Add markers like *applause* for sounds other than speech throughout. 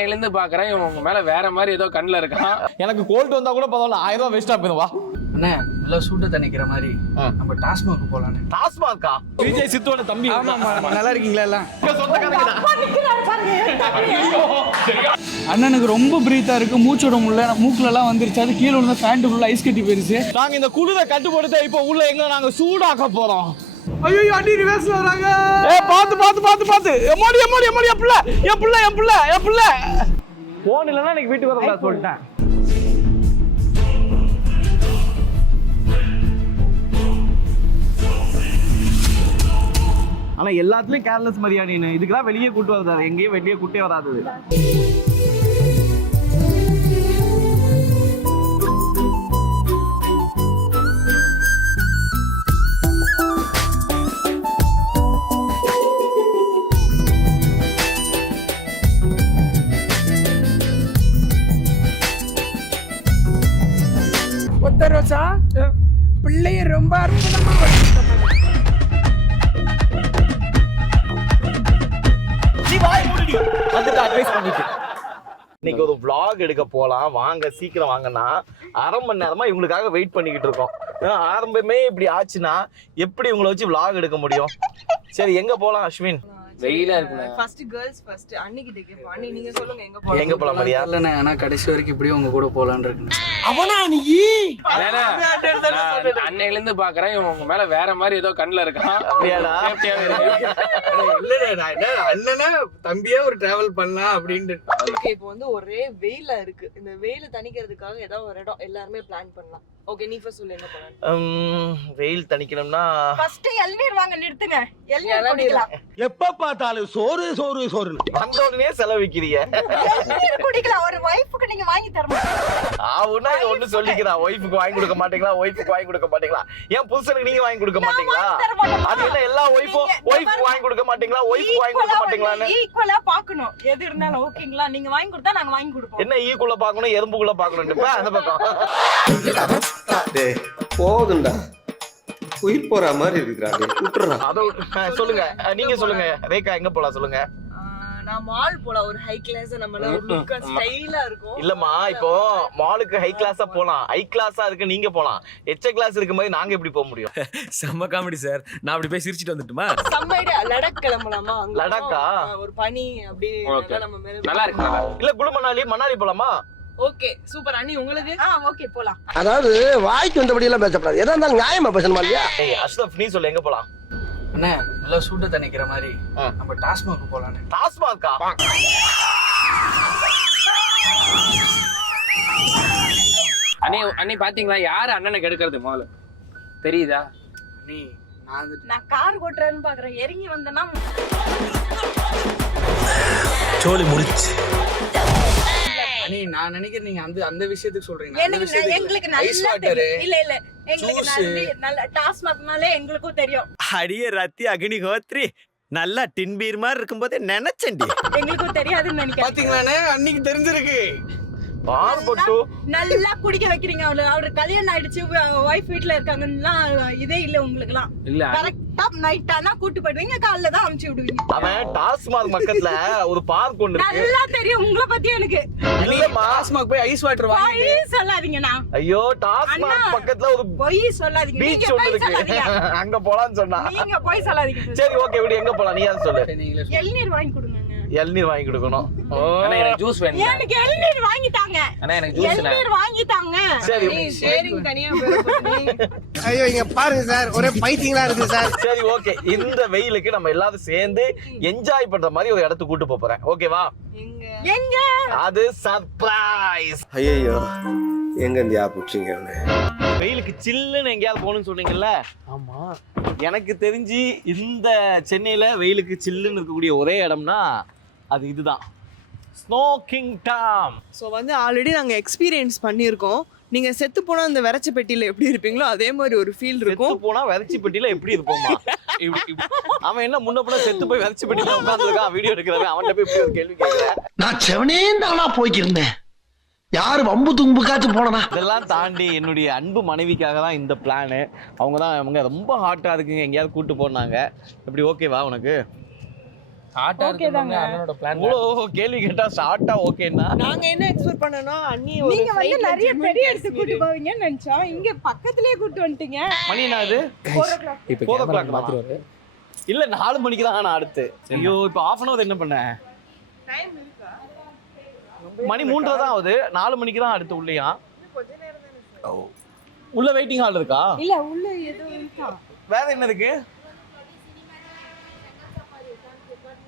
அன்னையில இருந்து பாக்குறேன். இவன் உங்க மேல வேற மாதிரி ஏதோ கண்ணுல இருக்கான். எனக்கு கோல்டு வந்தா கூட பரவாயில்ல. ஆயிரம் ரூபாய் வேஸ்டா போயிடும். வா. அண்ணே நல்லா சூட்டை தணிக்கிற மாதிரி. நம்ம டாஸ்மாக் போலாண்ணே. டாஸ்மாக்கா? விஜய் சித்தோட தம்பி நல்லா இருக்கீங்களா எல்லாம்? அண்ணனுக்கு ரொம்ப பிரீத்தா இருக்கு. மூச்சு விட முடியல. மூக்குல எல்லாம் வந்துருச்சு. அது கீழே விழுந்த ஃபேண்ட் ஃபுல்லா ஐஸ் கட்டி போயிருச்சு. நாங்க இந்த குளிரை கட்டுப்படுத்த இப்போ உள்ள எங்க நாங்க சூடாக்க போறோம். ஐயோ அடி ரிவர்ஸ்ல வராங்க. ஏ பாத்து பாத்து பாத்து பாத்து. எம்மாடி எம்மாடி எம்மாடி என் புள்ள என் புள்ள என் புள்ள என் புள்ள. போன் இல்லைன்னா எனக்கு வீட்டுக்கு வர கூடாது சொல்லிட்டேன். ஆனா எல்லாத்துலயும் கேர்லெஸ் மரியாதைன்னு. இதுக்கெல்லாம் வெளியே கூட்டு வராது எங்கேயும் வெளியே கூட்டே வராது பிள்ளைய ரொம்ப அற்புதமாக வந்துட்டு அட்வைஸ் பண்ணிட்டு. இன்னைக்கு ஒரு விளாக் எடுக்க போலாம். வாங்க சீக்கிரம் வாங்கன்னா அரை மணி நேரமா இவங்களுக்காக வெயிட் பண்ணிக்கிட்டு இருக்கோம். ஆரம்பமே இப்படி ஆச்சுன்னா எப்படி இவங்களை வச்சு விளாக் எடுக்க முடியும்? சரி எங்க போலாம் அஸ்வின்? வெயிலா ஃபர்ஸ்ட் கேர்ள்ஸ் ஃபர்ஸ்ட் கிட்ட கேப்போம் அண்ணி நீங்க சொல்லுங்க எங்க போலாம்? எங்க போலாம்? மரியா ஆனா கடைசி வரைக்கும் இப்படியே உங்க கூட ஏன்னா, நான் அன்னையில இருந்து பாக்குறேன். இவன் உங்க மேல வேற மாதிரி ஏதோ கண்ணுல இருக்கான். அப்படியாடா? இல்ல நான் என்ன அண்ணனா தம்பியா ஒரு டிராவல் பண்ணலாம் அப்படின்ட்டு. ஓகே இப்போ வந்து ஒரே வெயிலா இருக்கு. இந்த வெயில தணிக்கிறதுக்காக ஏதாவது ஒரு இடம் எல்லாருமே பிளான் பண்ணலாம். ஓகே நீ ஃபர்ஸ்ட் சொல்லு போலாம் உம், வெயில் தணிக்கணும்னா ஃபர்ஸ்ட் இளநீர் வாங்க நிறுத்துங்க. இளநீர் குடிக்கலாம். எப்ப பார்த்தாலும் சோறு சோறு சோறு வந்த உடனே செலவிக்கிறீங்க. இளநீர் குடிக்கலாம். ஒரு வைஃப்க்கு நீங்க வாங்கி தர மாட்டீங்க. ஆவுன்னா இது ஒண்ணு சொல்லிக்கிறா. ஒய்ஃபுக்கு வாங்கி கொடுக்க மாட்டீங்களா? ஒய்ஃபுக்கு வாங்கி கொடுக்க மாட்டீங்களா? ஏன் புருஷனுக்கு நீங்க வாங்கி கொடுக்க மாட்டீங்களா. அது என்ன எல்லா ஒய்ஃபும் நீங்க- ஒய்ஃப் வாங்கி கொடுக்க மாட்டீங்களா? ஒய்ஃப் வாங்கி கொடுக்க மாட்டீங்களான்னு? ஈக்குவலா பாக்கணும் எது இருந்தாலும் ஓகேங்களா? நீங்க வாங்கி கொடுத்தா நாங்க வாங்கி கொடுப்போம். என்ன ஈக்குள்ள பாக்கணும் எறும்புக்குள்ள பாக்கணும் அந்த பக்கம். *laughs* டேய் போதும்டா. உயிர் போற மாதிரி இருக்குறாடே விட்டுறா. அதை விட்டு- அஹ் சொல்லுங்க நீங்க சொல்லுங்க. ரேகா எங்க போலாம் சொல்லுங்க? ஆஹ் நான் மால் போலாம். ஒரு ஹை கிளாஸ் நம்ம ஒரு லுக்கா ஸ்டைலா இருக்கும். இல்லம்மா இப்போ மாலுக்கு ஹை கிளாஸா போலாம். ஹை கிளாஸா இருக்கு நீங்க போலாம். எச்ச கிளாஸ் இருக்க மாதிரி நாங்க எப்படி போக முடியும்? *laughs* செம்ம காமெடி சார் நான் அப்படி போய் சிரிச்சிட்டு வந்துட்டுமா? செம்ம ஐடியா லடாக் கிளம்பலாமா? அங்க லடாக்கா? ஆ, ஒரு பனி அப்படியே Okay. நல்லா நம்ம மேல நல்லா இருக்கு நல்லா இருக்கு. இல்ல குழு மணாலி மணாலி போலாமா? Okay super. அண்ணி உங்களுக்கு ஆ ஓகே போலாம். அதாவது வாய்க்கு வந்தபடி எல்லாம் பேசக்கூடாது எதா இருந்தாலும் நியாயமா பேசணுமா இல்லையா? ஏய் அஷ்ரப் நீ சொல்லு எங்க போலாம்? அண்ணே நல்லா சூட்டை தணிக்கிற மாதிரி. நம்ம டாஸ்மாக் போலாண்ணே. டாஸ்மாகா அண்ணி அண்ணி பாத்தீங்களா? யாரு அண்ணனை கெடுக்கிறது முதல்ல? தெரியுதா? நீ நான் நான் கார் ஓட்டுறேன்னு பாக்குறேன். இறங்கி வந்தேன்னா சோலி முடிச்சு. நான் நினைக்கிறேன் நீங்க அந்த அந்த விஷயத்துக்கு சொல்றீங்க. எங்களுக்கு நல்லா தெரியும். இல்ல இல்ல. எங்களுக்கு. நல்ல டாஸ்மாக்னாலே எங்களுக்கும் தெரியும். அடியே ரத்தி அக்னி ஹோத்ரி நல்லா டின்பீர் மாதிரி இருக்கும்போதே நினைச்சேன்டி. எங்களுக்கும் தெரியாதுன்னு நினைக்கிறேன். பாத்தீங்களாண்ணே? அன்னைக்கு தெரிஞ்சிருக்கு. பால் போட்டு. நல்லா குடிக்க வைக்கிறீங்க அவரு அவரு கல்யாணம் ஆயிடுச்சு. ஒய்ஃப் வீட்ல இருக்காங்கன்னா இதே இல்ல உங்களுக்கு எல்லாம் இல்ல கரெக்டா நைட் ஆனா கூட்டு போயிடுவீங்க காலைல தான் அமுச்சு விடுவீங்க. அவன் டாஸ்மாக் பக்கத்துல ஒரு பார்க் ஒண்ணு இருக்கு. நல்லா தெரியும் உங்களை பத்தி எனக்கு. இல்லம்மா. டாஸ்மாக் போய் ஐஸ் வாட்டர் வாங்கி பொய் சொல்லாதீங்கண்ணா ஐயோ டாஸ்மாக். பக்கத்துல ஒரு பொய் சொல்லாதீங்க. பீச் நீங்க ஒண்ணு பொய் சொல்லாதீங்க. இருக்கு அங்க போலாம்னு சொன்னா. நீங்க பொய் சொல்லாதீங்க. சரி ஓகே விடு. எங்க போலாம்? நீ சொல்லு. இளநீர் வாங்கி கொடுங்க. இளநீர் வாங்கி கொடுக்கணும். அண்ணா எனக்கு ஜூஸ் வேணும் எனக்கு இளநீர் வாங்கி தாங்க அண்ணா எனக்கு ஜூஸ் இளநீர் வாங்கி தாங்க சரி ஷேரிங் தனியா ஐயோ இங்க பாருங்க சார். ஒரே பைத்தியங்களா இருக்கு சார். சரி ஓகே. இந்த வெயிலுக்கு நம்ம எல்லாரும் சேர்ந்து என்ஜாய் பண்ற மாதிரி ஒரு இடத்துக்கு கூட்டு போறேன். ஓகேவா? எங்க? எங்க? அது சர்ப்ரைஸ் ஐயோ எங்க இந்த ஆப் விட்டீங்க வெயிலுக்கு சில்லுன்னு எங்கேயாவது போகணும்னு சொன்னீங்கல்ல? ஆமா. எனக்கு தெரிஞ்சு இந்த சென்னையில வெயிலுக்கு சில்லுன்னு இருக்கக்கூடிய ஒரே இடம்னா அது இதுதான். ஸ்னோ கிங் டாம் ஸோ வந்து ஆல்ரெடி நாங்கள் எக்ஸ்பீரியன்ஸ் பண்ணியிருக்கோம். நீங்கள் செத்து போனால் அந்த விரைச்ச பெட்டியில் எப்படி இருப்பீங்களோ அதே மாதிரி ஒரு ஃபீல் செத்து இருக்கும். போனா விரைச்சி பெட்டியில எப்படி இருப்போமா? அவன் என்ன முன்ன பின்ன செத்து போய் விரைச்சி பெட்டியில உட்காந்துருக்கான் வீடியோ எடுக்கிறவன். அவன்கிட்ட போய் இப்படி ஒரு கேள்வி கேட்கிறேன் நான் செவனே தானா போய்க்கிருந்தேன். யாரு வம்பு தும்புக்காச்சும் போனனா? இதெல்லாம் தாண்டி என்னுடைய அன்பு மனைவிக்காக தான் இந்த பிளானு அவங்க தான் அவங்க ரொம்ப ஹாட்டாக இருக்குங்க. எங்கேயாவது கூட்டு போனாங்க. இப்படி ஓகேவா உனக்கு? அண்ணனோட பிளான் இவ்வளோ கேள்வி கேட்டா ஷார்ட்டா ஓகேன்னா நாங்க என்ன எக்ஸ்பெக்ட் பண்ணோம்னா அண்ணி ஒரு நீங்க வந்து நிறைய பெரிய இடத்துக்கு கூட்டு. போவீங்கன்னு நினைச்சோம். இங்க பக்கத்துலயே கூட்டு வந்துட்டீங்க. மணி என்ன அது இப்போ Four o'clock கேமரா மாத்திருவாரு. இல்ல நாலு மணிக்கு தான் நான் அடுத்து. ஐயோ இப்போ ஆஃப் அன் அவர் என்ன பண்ண? இருக்கா? மணி மூன்றரை தான் ஆகுது. நாலு மணிக்கு தான் அடுத்து உள்ளேயா? உள்ள வெயிட்டிங் ஹால் இருக்கா? இல்ல உள்ள ஏதோ இருக்கா? வேற என்ன இருக்கு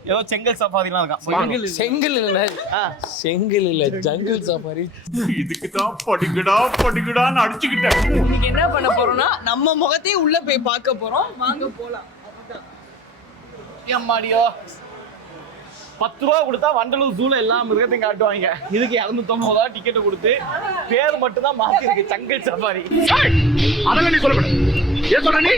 ஏதோ செங்கல் சஃபாரிலாம் இருக்கா செங்கல் செங்கல் இல்ல. செங்கல் இல்ல. ஜங்கிள் சஃபாரி இதுக்கு தான் படிக்கடா படிக்கடான்னு அடிச்சுக்கிட்டேன். இன்னைக்கு என்ன பண்ண போறோம்னா நம்ம முகத்தையே உள்ள போய் பார்க்க போறோம். வாங்க போலாம். அம்மாடியோ பத்து ரூபா கொடுத்தா வண்டலூர் ஜூல எல்லா மிருகத்தையும் காட்டுவாங்க. இதுக்கு இரநூத்தொம்பது ரூபா டிக்கெட் கொடுத்து பேர் மட்டும் தான் மாத்தி இருக்கு சங்கல் சஃபாரி அதங்க நீ சொல்லக்கூடாது ஏன் சொல்ற நீ?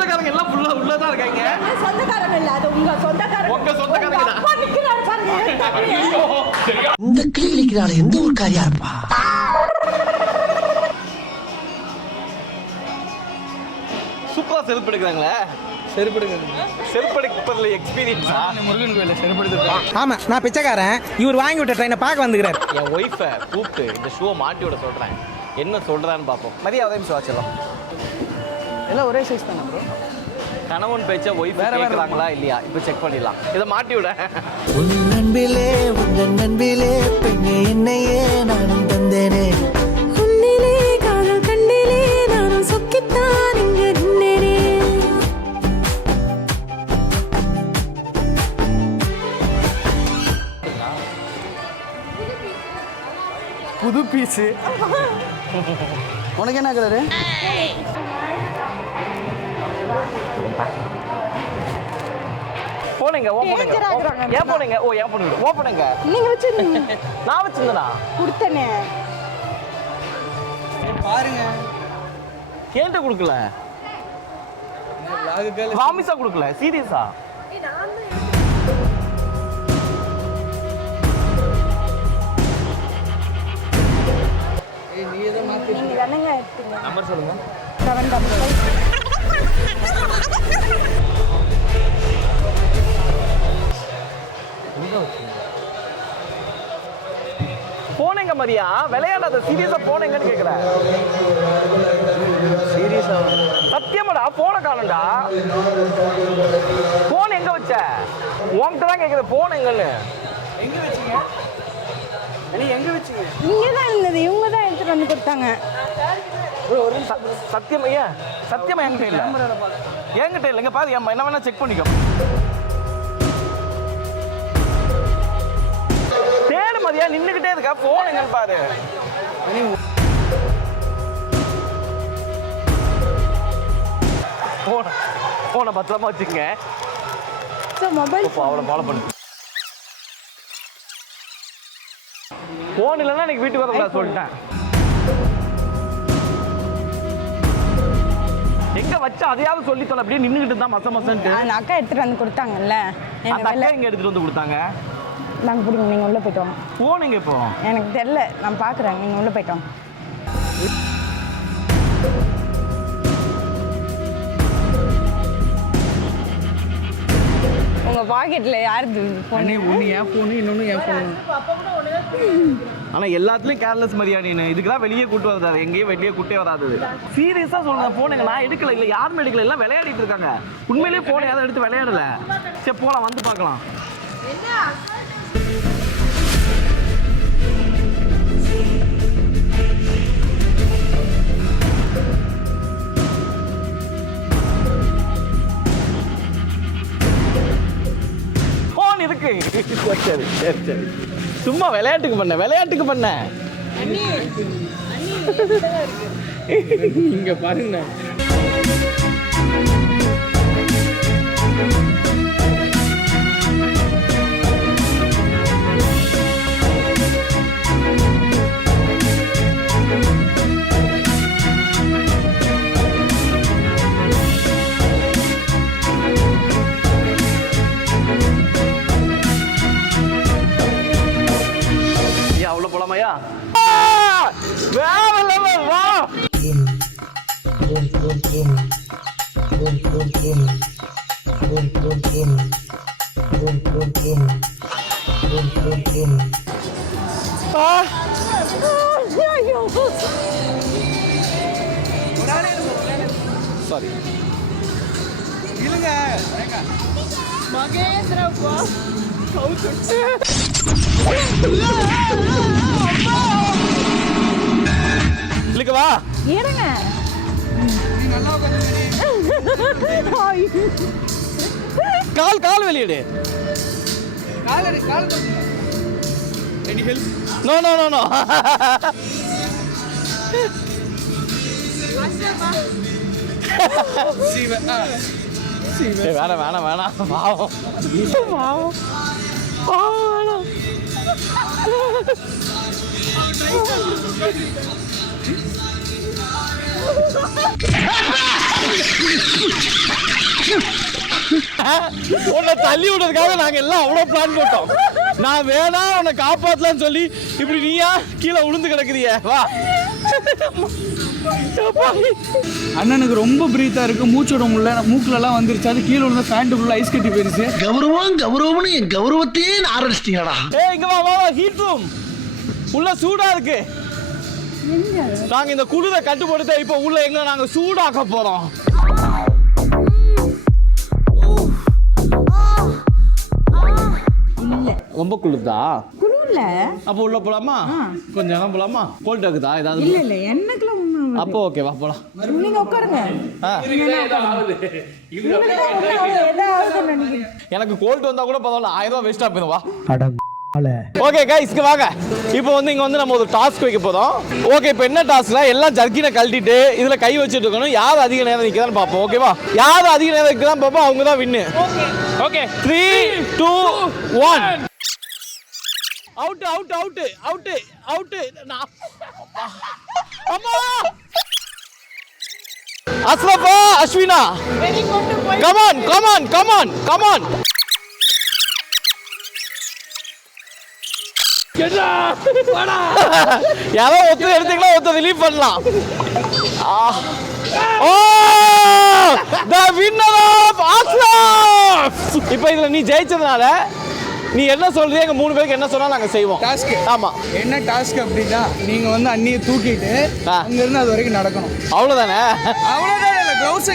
சொந்தக்காரங்க எல்லாம் ஃபுல்லா உள்ள தான் இருக்காங்க. சொந்தக்காரங்க இல்ல அது உங்க சொந்தக்காரங்க. உங்க சொந்தக்காரங்க தான். அப்பா நிக்கிறாரு பாருங்க? இந்த கிளிக்கிறாள் எந்த ஒரு காரியா இருப்பா? சூப்பரா செருப்பு எடுக்கிறாங்களே செருப்பு எடுக்கிறது செருப்பு எடுப்பதில் எக்ஸ்பீரியன்ஸா முருகன் கோயில செருப்பு எடுத்து ஆமா நான் பிச்சைக்காரன். இவர் வாங்கி விட்ட ட்ரெயினை பார்க்க வந்துக்கிறார். என் ஒய்ஃபை கூப்பிட்டு இந்த ஷூவை மாட்டி விட சொல்றேன். என்ன சொல்றான்னு பார்ப்போம். மதியம் சுவாச்சலாம் எல்லாம் ஒரே சைஸ் தானே ப்ரோ கணவன் பேச்ச ஒய்ஃப் வேற வேற. கேட்குறாங்களா இல்லையா? இப்போ செக் பண்ணிடலாம். இதை மாட்டி விட. உன் நண்பிலே உன் நண்பிலே பெண்ணே என்னையே நானும் தந்தேனே. காதல் கண்ணிலே நானும் சொக்கித்தான் இங்க நின்னேனே. புது பீஸு உனக்கு என்ன கலரு போனீங்க ஓ போனீங்க. ஏன் போனீங்க ஓ ஏன் போனீங்க ஓ போனீங்க நீங்க வச்சிருந்தீங்க *laughs* நான் வச்சிருந்தேனா? கொடுத்தனே. பாருங்க. கேள்ட்ட கொடுக்கல. ப்ராமிஸா கொடுக்கல? சீரியஸா ஏய் நீ எதை மாத்தி நீங்க தானங்க எடுத்தீங்க? நம்பர் சொல்லுங்க. டபுள் போனீங்க மரியா விளையாடாத சீரியஸா போனீங்கன்னு கேக்குறேன். சீரியஸா சத்தியமாடா போன காணும்டா போன் எங்க வச்ச? உன்கிட்ட தான் கேக்குது போன் எங்கன்னு. எங்க வச்சீங்க? நீ எங்க வச்சீங்க? இங்க தான் இருந்தது இவங்க தான் வந்து கொடுத்தாங்க. சத்தியமா ஏன்? சத்தியமா என்கிட்ட இல்ல. என்கிட்ட இல்லைங்க பாரு ஏன் என்ன வேணா செக் பண்ணிக்கோ. தேடு மதியா நின்னுகிட்டே இருக்கா. போன் எங்கன்னு பாரு. போன போனை பத்திரமா வச்சுங்க மொபைல் அவளை ஃபாலோ பண்ணு. போன் இல்லைன்னா எனக்கு வீட்டுக்கு வரக்கூடாது சொல்லிட்டேன். எங்க வச்ச அதையாவது சொல்லி தொலை அப்படியே நின்னுகிட்டு இருந்தா மச மசன்ட்டு. அந்த அக்கா எடுத்துட்டு வந்து கொடுத்தாங்கல்ல? அந்த அக்கா இங்க எடுத்துட்டு வந்து கொடுத்தாங்க? நாங்கள் பிடிங்க நீங்கள் உள்ளே போயிட்டு வாங்க. போன் எங்க இப்போ? எனக்கு தெரில நான் பார்க்குறேன் நீங்கள் உள்ளே போயிட்டு வாங்க. உங்கள் பாக்கெட்டில் யாருது அண்ணே ஒன்று என் ஃபோனு இன்னொன்று என் ஃபோனு ஆனால் எல்லாத்துலேயும் கேர்லெஸ் மரியா இதுக்கு இதுக்கெல்லாம் வெளியே கூட்டு வராது. எங்கேயும் வெளியே கூட்டே வராது சீரியஸா சொல்லுங்கள் போனுங்க நான் எடுக்கல. இல்லை யாருமே எடுக்கல? எல்லாம் விளையாடிட்டு இருக்காங்க. உண்மையிலேயே போன யாரும் எடுத்து விளையாடல. சரி போகலாம் வந்து பார்க்கலாம். இருக்கு. சரி சரி சரி. சும்மா விளையாட்டுக்கு பண்ண விளையாட்டுக்கு பண்ண. இங்க பாருங்க. சாரி இல்லைக்கு வா. ஏறுங்க கால் கால் வெளியிடு. நோ நோ நோ நோ வேணாம் வேணாம் வேணாம். பாவம். பாவம். பாவம் வேணாம். *laughs* உன்னை தள்ளி விடுறதுக்காக நாங்க எல்லாம் அவ்வளோ பிளான் போட்டோம். நான் வேணா உன்னை காப்பாத்தலாம்னு சொல்லி இப்படி நீயா கீழே உளுந்து கிடக்குறிய? வா. அண்ணனுக்கு ரொம்ப பிரீத்தா இருக்கு. மூச்சு விட முடியல மூக்குல எல்லாம் வந்துருச்சு. அது கீழே விழுந்த பேண்ட் ஃபுல்லா ஐஸ் கட்டி போயிருச்சு. கௌரவம் கௌரவம்னு என் கௌரவத்தையே ஆரம்பிச்சிட்டீங்களா ஏய் இங்க வா வா வா ஹீட் ரூம் உள்ள சூடா இருக்கு. நாங்க இந்த குளிரை கட்டுப்படுத்த இப்போ உள்ள எங்க நாங்க சூடாக்க போறோம். ரொம்ப குளிர்தா? குழுல அப்போ உள்ள போலாமா? கொஞ்ச நேரம் போலாமா? கோல்ட் ஆகுதா? ஏதாவது இல்ல இல்ல என்னக்குலாம் ஒண்ணும் அப்போ ஓகே வா போலாம். நீங்க உட்காருங்க. எனக்கு கோல்ட் வந்தா கூட பரவாயில்ல. ஆயிரம் ரூபாய் வேஸ்டா போயிடும் வா. ஓகே கைஸ் இங்க வாங்க. இப்போ வந்து இங்க வந்து நம்ம ஒரு டாஸ்க் வைக்க போறோம். ஓகே இப்போ என்ன டாஸ்க்னா எல்லாம் ஜர்க்கினை கழட்டிட்டு இதுல கை வச்சுட்டு இருக்கணும். யார் அதிக நேரம் நிக்கதான் பார்ப்போம் ஓகேவா யார் அதிக நேரம் நிக்கதான் பார்ப்போம் அவங்க தான் win okay three two one out out out out out அம்மா Ashrafa Ashwina come on come on come on come on யாரோ ஒருத்தர் எடுத்தீங்களா ஒருத்தர் ரிலீவ் பண்ணலாம். ஆ. ஓ! த வின்னர் ஆஃப் இப்போ இதுல நீ ஜெயிச்சதுனால நீ என்ன சொல்றியோ எங்க மூணு பேருக்கு என்ன சொன்னாலும் நாங்க செய்வோம். டாஸ்க் ஆமா. என்ன டாஸ்க் அப்படின்னா நீங்க வந்து அண்ணியை தூக்கிட்டு. அங்க இருந்து அது வரைக்கும் நடக்கணும். அவ்வளவுதானே? அவ்வளவுதான் இல்ல கிளவுஸை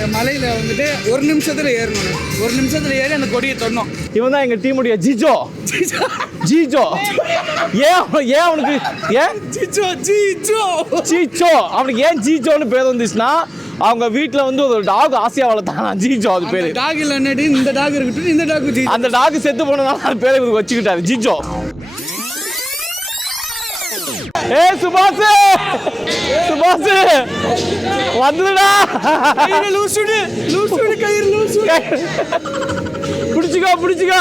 இந்த மலையில வந்துட்டு ஒரு நிமிஷத்துல ஏறணும். ஒரு நிமிஷத்துல ஏறி அந்த கொடியை தொடணும். இவன் தான் எங்க டீமுடைய ஜிஜோ. ஜிஜோ. ஏன் ஏன் அவனுக்கு ஏன்? ஜிஜோ ஜிஜோ. ஜீச்சோ அவனுக்கு ஏன் ஜீச்சோன்னு பேர் வந்துச்சுன்னா அவங்க வீட்ல வந்து ஒரு டாக் ஆசையா வளர்த்தாங்க. ஜீச்சோ அது பேரு. டாக் இல்லைன்னாடி இந்த டாக் இருக்கட்டும் இந்த டாக் அந்த டாக் செத்து போனதால அது பேரை இவருக்கு வச்சுக்கிட்டாரு. ஜிஜோ. ஏ சுபாஷ் சுபாஷ் வந்துடா லூசுடு லூசுடு கயிறு லூசு பிடிச்சிக்கோ பிடிச்சிக்கோ.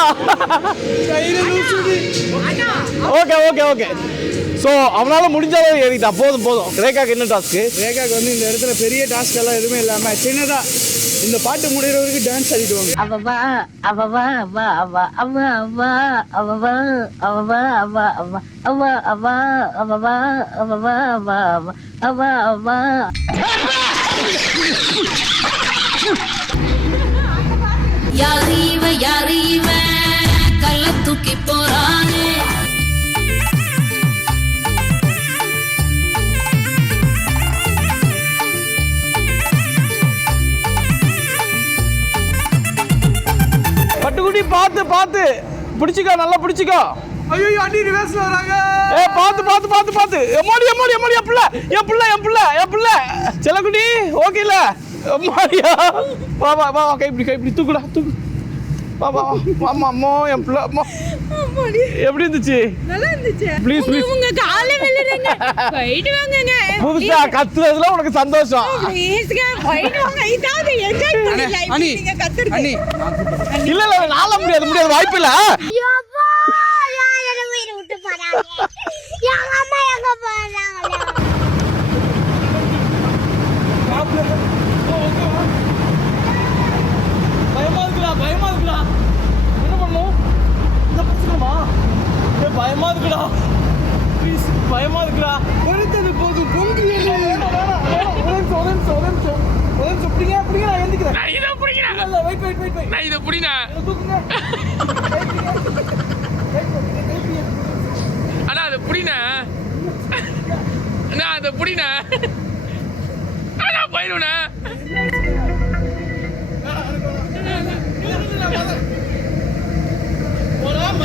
கயிறு லூசுடு ஓகே ஓகே ஓகே. ஸோ அவனால முடிஞ்ச அளவு ஏறிட்டான் போதும் போதும். ரேகாக்கு என்ன டாஸ்க்கு ரேகாக்கு வந்து இந்த இடத்துல பெரிய டாஸ்க் எல்லாம் எதுவுமே இல்லாம சின்னதா இந்த பாட்டு முடிகிற வரைக்கும் டான்ஸ் ஆடிடுவாங்க. அவவா அவவா அவா அவா அவா அவா அவவா அவவா அவா அவா அவா அவவா அவவா அவா அவா அவா அவா. பார்த்து பார்த்து பிடிச்சிக்கோ நல்லா பிடிச்சிக்கோ. ஐயோ அடி ரிவர்ஸ்ல வராங்க. ஏ பார்த்து பார்த்து பார்த்து பார்த்து எம்மாடி எம்மாடி எம்மாடி என் பிள்ளை என் பிள்ளை என் பிள்ளை என் பிள்ளை. செல்லக்குடி ஓகேல எம்மாடியா வா வா வா வா, கைப்பிடி கைப்பிடி தூக்குடா தூக்கு. வா வா வா. அம்மா அம்மா என் பிள்ளை அம்மா. எப்படி இருந்துச்சு? நல்லா இருந்துச்சு. ப்ளீஸ் ப்ளீஸ் போயிட்டு வாங்கங்க. புதுசா கத்துறதுல உனக்கு சந்தோஷம். ப்ளீஸ்ங்க போயிட்டு வாங்க. இதாவது என்ஜாய் பண்ணி அண்ணி, நீங்க அண்ணி. இல்ல இல்ல நாள முடியாது முடியாது வாய்ப்பு இல்ல. விட்டு போறாங்க? எங்க அம்மா எங்க போறாங்க? பயமா இருக்குடா பயமா இருக்குடா. என்ன பண்ணும் இந்த பிரச்சனைமா? பயமா இருக்குடா. ப்ளீஸ் பயமா இருக்குடா. ஒருத்தது போதும். பொங்கி *laughs* அண்ணா அதை பிடினேன் அண்ணா அதை பிடினேன் அண்ணா போகலாம் போலாம்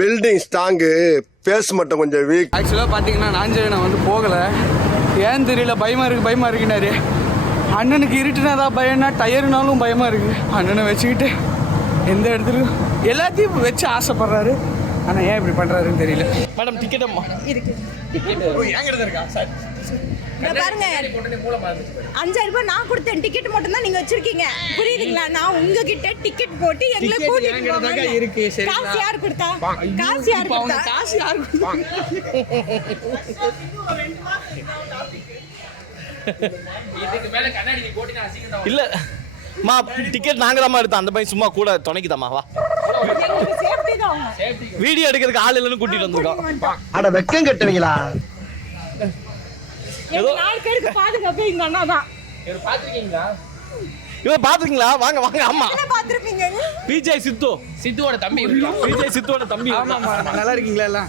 பில்டிங் ஸ்ட்ராங்கு பேஸ் மட்டும் கொஞ்சம் வீக் ஆக்சுவலாக பார்த்தீங்கன்னா நாஞ்சலினா வந்து போகலை. ஏன் தெரியல பயமாக இருக்குது பயமாக இருக்குனாரு அண்ணனுக்கு இருட்டுனாதா பயம்னா டயருனாலும் பயமாக இருக்குது அண்ணனை வச்சுக்கிட்டு எந்த இடத்துலையும் எல்லாத்தையும் வச்சு ஆசைப்படுறாரு. ஆனால் ஏன் இப்படி பண்ணுறாருன்னு தெரியல. மேடம் டிக்கெட் அம்மா. இருக்கு. என்கிட்ட இருக்கா? சார். இங்க பாருங்க. அஞ்சாயிரம் ரூபாய் நான் கொடுத்தேன். டிக்கெட் மட்டும் தான் நீங்க வச்சிருக்கீங்க. புரியுதுங்களா? நான் உங்ககிட்ட டிக்கெட் போட்டு எங்களை கூட்டிட்டு. இருக்கு? காசு யார் கொடுத்தா? காசு யார் கொடுத்தா? காசு யாரு அசிங்கம் இல்ல. மா டிக்கெட் நாங்க தான். எடுத்தோம் அந்த பையன் சும்மா கூட துணைக்குதாம்மா. வா. வீடியோ எடுக்கிறதுக்கு ஆள் இல்லைன்னு கூட்டிட்டு வந்திருக்கோம். அட வெக்கம் கட்டுவீங்களா? எங்க நாலு பேருக்கு பாதுகாப்பு எங்க அண்ணா தான். இவர் பாத்திருக்கீங்களா பாத்துக்கீங்களா வாங்க வாங்க ஆமா என்ன பாத்திருப்பீங்க விஜய் சித்து. சித்துவோட தம்பி. விஜய் சித்துவோட தம்பி. ஆமாம் நல்லா இருக்கீங்களா எல்லாம்?